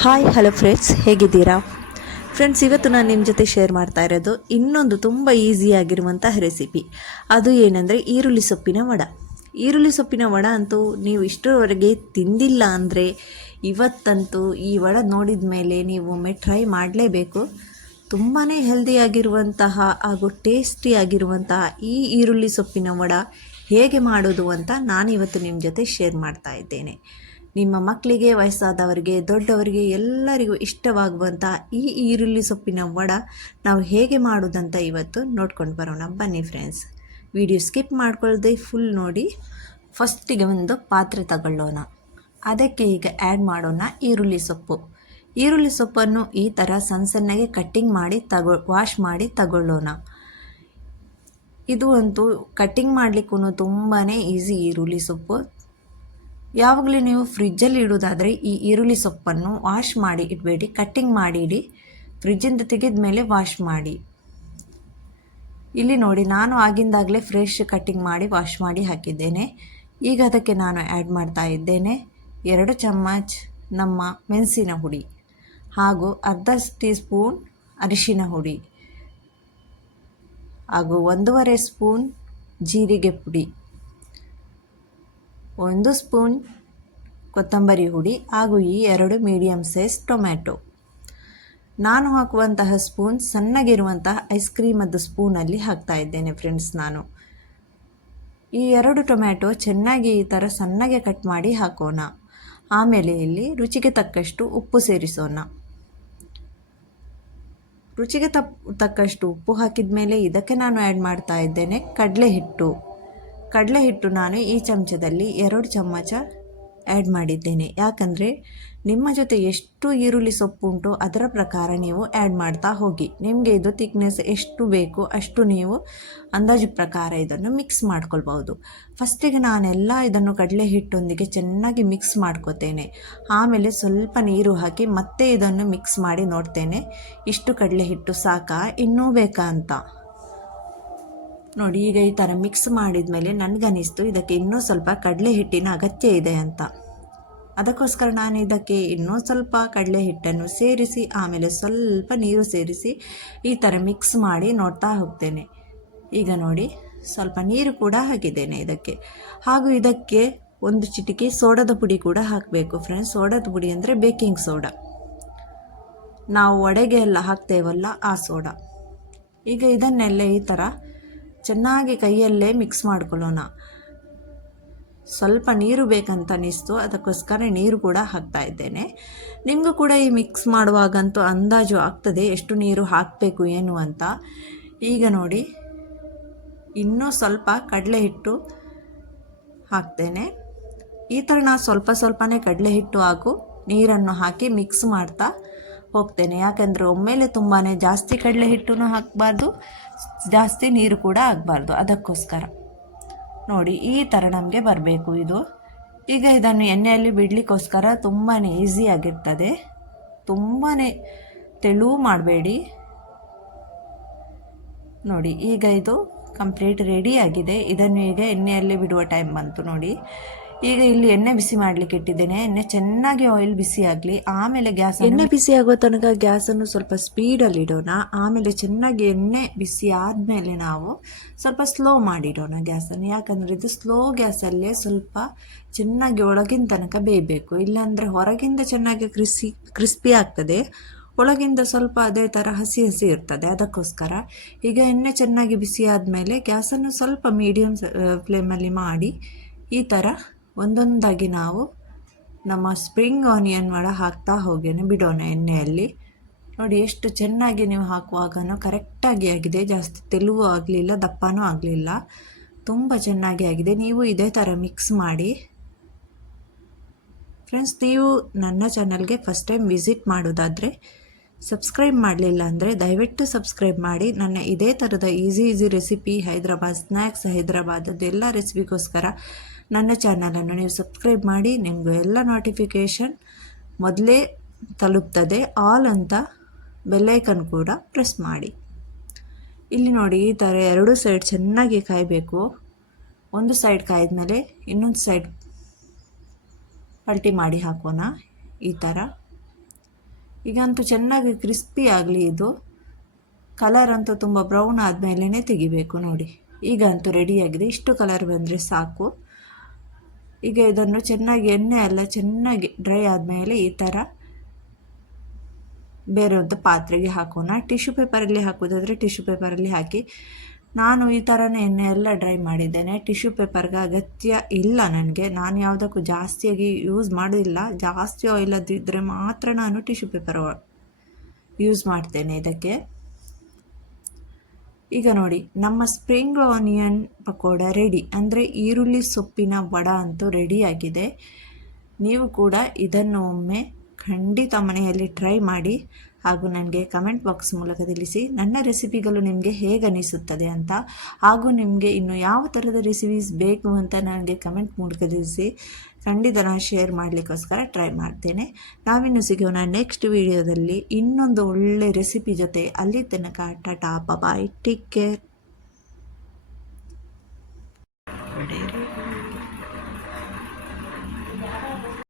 Hi hello friends, ಹೇಗಿದ್ದೀರಾ friends? ಇವತ್ತು ನಾನು ನಿಮ್ಮ ಜೊತೆ ಶೇರ್ ಮಾಡ್ತಾ ಇರೋದು ಇನ್ನೊಂದು ತುಂಬ ಈಸಿಯಾಗಿರುವಂತಹ ರೆಸಿಪಿ. ಅದು ಏನಂದರೆ ಈರುಳ್ಳಿ ಸೊಪ್ಪಿನ ವಡ. ಈರುಳ್ಳಿ ಸೊಪ್ಪಿನ ವಡ ಅಂತೂ ನೀವು ಇಷ್ಟರವರೆಗೆ ತಿಂದಿಲ್ಲ ಅಂದರೆ ಇವತ್ತಂತೂ ಈ ವಡ ನೋಡಿದ ಮೇಲೆ ನೀವು ಒಮ್ಮೆ ಟ್ರೈ ಮಾಡಲೇಬೇಕು. ತುಂಬಾ ಹೆಲ್ದಿಯಾಗಿರುವಂತಹ ಹಾಗೂ ಟೇಸ್ಟಿಯಾಗಿರುವಂತಹ ಈ ಈರುಳ್ಳಿ ಸೊಪ್ಪಿನ ವಡ ಹೇಗೆ ಮಾಡೋದು ಅಂತ ನಾನಿವತ್ತು ನಿಮ್ಮ ಜೊತೆ ಶೇರ್ ಮಾಡ್ತಾ ಇದ್ದೇನೆ. ನಿಮ್ಮ ಮಕ್ಕಳಿಗೆ, ವಯಸ್ಸಾದವರಿಗೆ, ದೊಡ್ಡವರಿಗೆ ಎಲ್ಲರಿಗೂ ಇಷ್ಟವಾಗುವಂಥ ಈ ಈರುಳ್ಳಿ ಸೊಪ್ಪಿನ ವಡ ನಾವು ಹೇಗೆ ಮಾಡೋದಂತ ಇವತ್ತು ನೋಡ್ಕೊಂಡು ಬರೋಣ. ಬನ್ನಿ ಫ್ರೆಂಡ್ಸ್, ವಿಡಿಯೋ ಸ್ಕಿಪ್ ಮಾಡ್ಕೊಳ್ಳದೆ ಫುಲ್ ನೋಡಿ. ಫಸ್ಟಿಗೆ ಒಂದು ಪಾತ್ರೆ ತಗೊಳ್ಳೋಣ. ಅದಕ್ಕೆ ಈಗ ಆ್ಯಡ್ ಮಾಡೋಣ ಈರುಳ್ಳಿ ಸೊಪ್ಪು. ಈರುಳ್ಳಿ ಸೊಪ್ಪನ್ನು ಈ ಥರ ಸಣ್ಣಗೆ ಕಟ್ಟಿಂಗ್ ಮಾಡಿ ವಾಶ್ ಮಾಡಿ ತಗೊಳ್ಳೋಣ. ಇದು ಅಂತೂ ಕಟ್ಟಿಂಗ್ ಮಾಡಲಿಕ್ಕೂ ತುಂಬಾ ಈಸಿ. ಈರುಳ್ಳಿ ಸೊಪ್ಪು ಯಾವಾಗಲೂ ನೀವು ಫ್ರಿಜ್ಜಲ್ಲಿ ಇಡೋದಾದರೆ ಈ ಈರುಳ್ಳಿ ಸೊಪ್ಪನ್ನು ವಾಶ್ ಮಾಡಿ ಇಡಬೇಡಿ, ಕಟ್ಟಿಂಗ್ ಮಾಡಿ ಇಡಿ. ಫ್ರಿಜ್ಜಿಂದ ತೆಗೆದ ಮೇಲೆ ವಾಶ್ ಮಾಡಿ. ಇಲ್ಲಿ ನೋಡಿ, ನಾನು ಆಗಿಂದಾಗಲೇ ಫ್ರೆಶ್ ಕಟ್ಟಿಂಗ್ ಮಾಡಿ ವಾಶ್ ಮಾಡಿ ಹಾಕಿದ್ದೇನೆ. ಈಗ ಅದಕ್ಕೆ ನಾನು ಆ್ಯಡ್ ಮಾಡ್ತಾ ಇದ್ದೇನೆ 2 ಚಮಚ ನಮ್ಮ ಮೆಣಸಿನ ಹುಡಿ ಹಾಗೂ ಅರ್ಧ ಟೀ ಸ್ಪೂನ್ ಅರಿಶಿನ ಹುಡಿ ಹಾಗೂ 1.5 ಸ್ಪೂನ್ ಜೀರಿಗೆ ಪುಡಿ, 1 ಸ್ಪೂನ್ ಕೊತ್ತಂಬರಿ ಹುಡಿ ಹಾಗೂ ಈ 2 ಮೀಡಿಯಮ್ ಸೈಜ್ ಟೊಮ್ಯಾಟೊ. ನಾನು ಹಾಕುವಂತಹ ಸ್ಪೂನ್ ಸಣ್ಣಗಿರುವಂತಹ ಐಸ್ ಕ್ರೀಮದ್ದು ಸ್ಪೂನಲ್ಲಿ ಹಾಕ್ತಾ ಇದ್ದೇನೆ ಫ್ರೆಂಡ್ಸ್. ನಾನು ಈ 2 ಟೊಮ್ಯಾಟೊ ಚೆನ್ನಾಗಿ ಈ ಥರ ಸಣ್ಣಗೆ ಕಟ್ ಮಾಡಿ ಹಾಕೋಣ. ಆಮೇಲೆ ಇಲ್ಲಿ ರುಚಿಗೆ ತಕ್ಕಷ್ಟು ಉಪ್ಪು ಸೇರಿಸೋಣ. ರುಚಿಗೆ ತಕ್ಕಷ್ಟು ಉಪ್ಪು ಹಾಕಿದ ಮೇಲೆ ಇದಕ್ಕೆ ನಾನು ಆ್ಯಡ್ ಮಾಡ್ತಾ ಇದ್ದೇನೆ ಕಡಲೆ ಹಿಟ್ಟು ನಾನು ಈ ಚಮಚದಲ್ಲಿ 2 ಚಮಚ ಆ್ಯಡ್ ಮಾಡಿದ್ದೇನೆ. ಯಾಕಂದರೆ ನಿಮ್ಮ ಜೊತೆ ಎಷ್ಟು ಈರುಳ್ಳಿ ಸೊಪ್ಪು ಉಂಟು ಅದರ ಪ್ರಕಾರ ನೀವು ಆ್ಯಡ್ ಮಾಡ್ತಾ ಹೋಗಿ. ನಿಮಗೆ ಇದು ಥಿಕ್ನೆಸ್ ಎಷ್ಟು ಬೇಕು ಅಷ್ಟು ನೀವು ಅಂದಾಜು ಪ್ರಕಾರ ಇದನ್ನು ಮಿಕ್ಸ್ ಮಾಡ್ಕೊಳ್ಬೋದು. ಫಸ್ಟಿಗೆ ನಾನೆಲ್ಲ ಇದನ್ನು ಕಡಲೆ ಹಿಟ್ಟೊಂದಿಗೆ ಚೆನ್ನಾಗಿ ಮಿಕ್ಸ್ ಮಾಡ್ಕೋತೇನೆ. ಆಮೇಲೆ ಸ್ವಲ್ಪ ನೀರು ಹಾಕಿ ಮತ್ತೆ ಇದನ್ನು ಮಿಕ್ಸ್ ಮಾಡಿ ನೋಡ್ತೇನೆ ಇಷ್ಟು ಕಡಲೆ ಹಿಟ್ಟು ಸಾಕಾ, ಇನ್ನೂ ಬೇಕಾ ಅಂತ. ನೋಡಿ, ಈಗ ಈ ಥರ ಮಿಕ್ಸ್ ಮಾಡಿದ ಮೇಲೆ ನನಗನ್ನಿಸ್ತು ಇದಕ್ಕೆ ಇನ್ನೂ ಸ್ವಲ್ಪ ಕಡಲೆ ಹಿಟ್ಟಿನ ಅಗತ್ಯ ಇದೆ ಅಂತ. ಅದಕ್ಕೋಸ್ಕರ ನಾನು ಇದಕ್ಕೆ ಇನ್ನೂ ಸ್ವಲ್ಪ ಕಡಲೆ ಹಿಟ್ಟನ್ನು ಸೇರಿಸಿ ಆಮೇಲೆ ಸ್ವಲ್ಪ ನೀರು ಸೇರಿಸಿ ಈ ಥರ ಮಿಕ್ಸ್ ಮಾಡಿ ನೋಡ್ತಾ ಹೋಗ್ತೇನೆ. ಈಗ ನೋಡಿ, ಸ್ವಲ್ಪ ನೀರು ಕೂಡ ಹಾಕಿದ್ದೇನೆ ಇದಕ್ಕೆ. ಹಾಗೂ ಇದಕ್ಕೆ 1 ಚಿಟಿಕೆ ಸೋಡಾದ ಪುಡಿ ಕೂಡ ಹಾಕಬೇಕು ಫ್ರೆಂಡ್ಸ್. ಸೋಡಾದ ಪುಡಿ ಅಂದರೆ ಬೇಕಿಂಗ್ ಸೋಡಾ, ನಾವು ವಡೆಗೆ ಎಲ್ಲ ಹಾಕ್ತೇವಲ್ಲ ಆ ಸೋಡಾ. ಈಗ ಇದನ್ನೆಲ್ಲ ಈ ಥರ ಚೆನ್ನಾಗಿ ಕೈಯಲ್ಲೇ ಮಿಕ್ಸ್ ಮಾಡ್ಕೊಳ್ಳೋಣ. ಸ್ವಲ್ಪ ನೀರು ಬೇಕಂತ ಅನ್ನಿಸ್ತು, ಅದಕ್ಕೋಸ್ಕರ ನೀರು ಕೂಡ ಹಾಕ್ತಾ ಇದ್ದೇನೆ. ನಿಮಗೂ ಕೂಡ ಈ ಮಿಕ್ಸ್ ಮಾಡುವಾಗಂತೂ ಅಂದಾಜು ಆಗ್ತದೆ ಎಷ್ಟು ನೀರು ಹಾಕಬೇಕು ಏನು ಅಂತ. ಈಗ ನೋಡಿ, ಇನ್ನೂ ಸ್ವಲ್ಪ ಕಡಲೆ ಹಿಟ್ಟು ಹಾಕ್ತೇನೆ. ಈ ಥರ ನಾನು ಸ್ವಲ್ಪನೇ ಕಡಲೆ ಹಿಟ್ಟು ಹಾಗೂ ನೀರನ್ನು ಹಾಕಿ ಮಿಕ್ಸ್ ಮಾಡ್ತಾ ಹೋಗ್ತೇನೆ. ಯಾಕಂದರೆ ಒಮ್ಮೆಲೆ ತುಂಬಾ ಜಾಸ್ತಿ ಕಡಲೆ ಹಿಟ್ಟನ್ನು ಹಾಕಬಾರ್ದು, ಜಾಸ್ತಿ ನೀರು ಕೂಡ ಆಗಬಾರ್ದು. ಅದಕ್ಕೋಸ್ಕರ ನೋಡಿ, ಈ ಥರ ನಮಗೆ ಬರಬೇಕು ಇದು. ಈಗ ಇದನ್ನು ಎಣ್ಣೆಯಲ್ಲಿ ಬಿಡಲಿಕ್ಕೋಸ್ಕರ ತುಂಬಾ ಈಸಿಯಾಗಿರ್ತದೆ. ತುಂಬಾ ತೆಳು ಮಾಡಬೇಡಿ. ನೋಡಿ, ಈಗ ಇದು ಕಂಪ್ಲೀಟ್ ರೆಡಿಯಾಗಿದೆ. ಇದನ್ನು ಈಗ ಎಣ್ಣೆಯಲ್ಲಿ ಬಿಡುವ ಟೈಮ್ ಬಂತು ನೋಡಿ. ಈಗ ಇಲ್ಲಿ ಎಣ್ಣೆ ಬಿಸಿ ಮಾಡಲಿಕ್ಕೆ ಇಟ್ಟಿದ್ದೇನೆ. ಎಣ್ಣೆ ಚೆನ್ನಾಗಿ ಆಯಿಲ್ ಬಿಸಿ ಆಗಲಿ. ಆಮೇಲೆ ಎಣ್ಣೆ ಬಿಸಿ ಆಗೋ ತನಕ ಗ್ಯಾಸನ್ನು ಸ್ವಲ್ಪ ಸ್ಪೀಡಲ್ಲಿ ಇಡೋಣ. ಆಮೇಲೆ ಚೆನ್ನಾಗಿ ಎಣ್ಣೆ ಬಿಸಿ ಆದಮೇಲೆ ನಾವು ಸ್ವಲ್ಪ ಸ್ಲೋ ಮಾಡಿಡೋಣ ಗ್ಯಾಸನ್ನು. ಯಾಕಂದರೆ ಇದು ಸ್ಲೋ ಗ್ಯಾಸಲ್ಲೇ ಸ್ವಲ್ಪ ಚೆನ್ನಾಗಿ ಒಳಗಿನ ತನಕ ಬೇಯಬೇಕು. ಇಲ್ಲಾಂದರೆ ಹೊರಗಿಂದ ಚೆನ್ನಾಗಿ ಕ್ರಿಸ್ಪಿ ಆಗ್ತದೆ, ಒಳಗಿಂದ ಸ್ವಲ್ಪ ಅದೇ ಥರ ಹಸಿ ಇರ್ತದೆ. ಅದಕ್ಕೋಸ್ಕರ ಈಗ ಎಣ್ಣೆ ಚೆನ್ನಾಗಿ ಬಿಸಿ ಆದಮೇಲೆ ಗ್ಯಾಸನ್ನು ಸ್ವಲ್ಪ ಮೀಡಿಯಮ್ ಫ್ಲೇಮಲ್ಲಿ ಮಾಡಿ ಈ ಥರ ಒಂದೊಂದಾಗಿ ನಾವು ನಮ್ಮ ಸ್ಪ್ರಿಂಗ್ ಆನಿಯನ್ ವಡ ಹಾಕ್ತಾ ಹೋಗೇನೆ ಬಿಡೋಣ ಎಣ್ಣೆಯಲ್ಲಿ. ನೋಡಿ, ಎಷ್ಟು ಚೆನ್ನಾಗಿ ನೀವು ಹಾಕುವಾಗನೂ ಕರೆಕ್ಟಾಗಿ ಆಗಿದೆ. ಜಾಸ್ತಿ ತೆಳುವೂ ಆಗಲಿಲ್ಲ, ದಪ್ಪನೂ ಆಗಲಿಲ್ಲ, ತುಂಬ ಚೆನ್ನಾಗಿ ಆಗಿದೆ. ನೀವು ಇದೇ ಥರ ಮಿಕ್ಸ್ ಮಾಡಿ ಫ್ರೆಂಡ್ಸ್. ನೀವು ನನ್ನ ಚಾನಲ್ಗೆ ಫಸ್ಟ್ ಟೈಮ್ ವಿಸಿಟ್ ಮಾಡೋದಾದರೆ, ಸಬ್ಸ್ಕ್ರೈಬ್ ಮಾಡಲಿಲ್ಲ ಅಂದರೆ ದಯವಿಟ್ಟು ಸಬ್ಸ್ಕ್ರೈಬ್ ಮಾಡಿ. ನನ್ನ ಇದೇ ಥರದ ಈಸಿ ರೆಸಿಪಿ, ಹೈದ್ರಾಬಾದ್ ಸ್ನ್ಯಾಕ್ಸ್, ಹೈದ್ರಾಬಾದದ್ದು ಎಲ್ಲ ರೆಸಿಪಿಗೋಸ್ಕರ ನನ್ನ ಚಾನಲನ್ನು ನೀವು ಸಬ್ಸ್ಕ್ರೈಬ್ ಮಾಡಿ. ನಿಮಗೂ ಎಲ್ಲ ನೋಟಿಫಿಕೇಷನ್ ಮೊದಲೇ ತಲುಪ್ತದೆ. ಆಲ್ ಅಂತ ಬೆಲ್ಲೈಕನ್ ಕೂಡ ಪ್ರೆಸ್ ಮಾಡಿ. ಇಲ್ಲಿ ನೋಡಿ, ಈ ಥರ 2 ಸೈಡ್ ಚೆನ್ನಾಗಿ ಕಾಯಬೇಕು. ಒಂದು ಸೈಡ್ ಕಾಯ್ದ ಮೇಲೆ ಇನ್ನೊಂದು ಸೈಡ್ ಪಲ್ಟಿ ಮಾಡಿ ಹಾಕೋಣ ಈ ಥರ. ಈಗಂತೂ ಚೆನ್ನಾಗಿ ಕ್ರಿಸ್ಪಿ ಆಗಲಿ. ಇದು ಕಲರ್ ಅಂತೂ ತುಂಬ ಬ್ರೌನ್ ಆದಮೇಲೆ ತೆಗಿಬೇಕು ನೋಡಿ. ಈಗ ಅಂತೂ ರೆಡಿಯಾಗಿದೆ. ಇಷ್ಟು ಕಲರ್ ಬಂದರೆ ಸಾಕು. ಈಗ ಇದನ್ನು ಚೆನ್ನಾಗಿ ಎಣ್ಣೆ ಎಲ್ಲ ಚೆನ್ನಾಗಿ ಡ್ರೈ ಆದಮೇಲೆ ಈ ಥರ ಬೇರೆ ಒಂದು ಪಾತ್ರೆಗೆ ಹಾಕೋಣ. ಟಿಶ್ಯೂ ಪೇಪರಲ್ಲಿ ಹಾಕೋದಾದರೆ ಟಿಶ್ಯೂ ಪೇಪರಲ್ಲಿ ಹಾಕಿ. ನಾನು ಈ ಥರನೇ ಎಣ್ಣೆ ಎಲ್ಲ ಡ್ರೈ ಮಾಡಿದ್ದೇನೆ. ಟಿಶ್ಯೂ ಪೇಪರ್ಗೆ ಅಗತ್ಯ ಇಲ್ಲ ನನಗೆ. ನಾನು ಯಾವುದಕ್ಕೂ ಜಾಸ್ತಿಯಾಗಿ ಯೂಸ್ ಮಾಡೋದಿಲ್ಲ. ಜಾಸ್ತಿ ಆಯಿಲ್ ಅದಿದ್ದರೆ ಮಾತ್ರ ನಾನು ಟಿಶ್ಯೂ ಪೇಪರ್ ಯೂಸ್ ಮಾಡ್ತೇನೆ ಇದಕ್ಕೆ. ಈಗ ನೋಡಿ, ನಮ್ಮ ಸ್ಪ್ರಿಂಗ್ ಆನಿಯನ್ ಪಕೋಡ ರೆಡಿ. ಅಂದರೆ ಈರುಳ್ಳಿ ಸೊಪ್ಪಿನ ವಡ ಅಂತೂ ರೆಡಿಯಾಗಿದೆ. ನೀವು ಕೂಡ ಇದನ್ನು ಒಮ್ಮೆ ಖಂಡಿತ ಮನೆಯಲ್ಲಿ ಟ್ರೈ ಮಾಡಿ ಹಾಗೂ ನನಗೆ ಕಮೆಂಟ್ ಬಾಕ್ಸ್ ಮೂಲಕ ತಿಳಿಸಿ ನನ್ನ ರೆಸಿಪಿಗಳು ನಿಮಗೆ ಹೇಗೆ ಅನಿಸುತ್ತದೆ ಅಂತ. ಹಾಗೂ ನಿಮಗೆ ಇನ್ನು ಯಾವ ಥರದ ರೆಸಿಪೀಸ್ ಬೇಕು ಅಂತ ನನಗೆ ಕಮೆಂಟ್ ಮೂಲಕ ತಿಳಿಸಿ. ಖಂಡಿತ ನಾನು ಶೇರ್ ಮಾಡಲಿಕ್ಕೋಸ್ಕರ ಟ್ರೈ ಮಾಡ್ತೇನೆ. ನಾವಿನ್ನು ಸಿಗೋಣ ನೆಕ್ಸ್ಟ್ ವಿಡಿಯೋದಲ್ಲಿ ಇನ್ನೊಂದು ಒಳ್ಳೆ ರೆಸಿಪಿ ಜೊತೆ. ಅಲ್ಲಿ ತನಕ ಟಾಟಾ ಬಾಯ್, ಟೇಕ್ ಕೇರ್.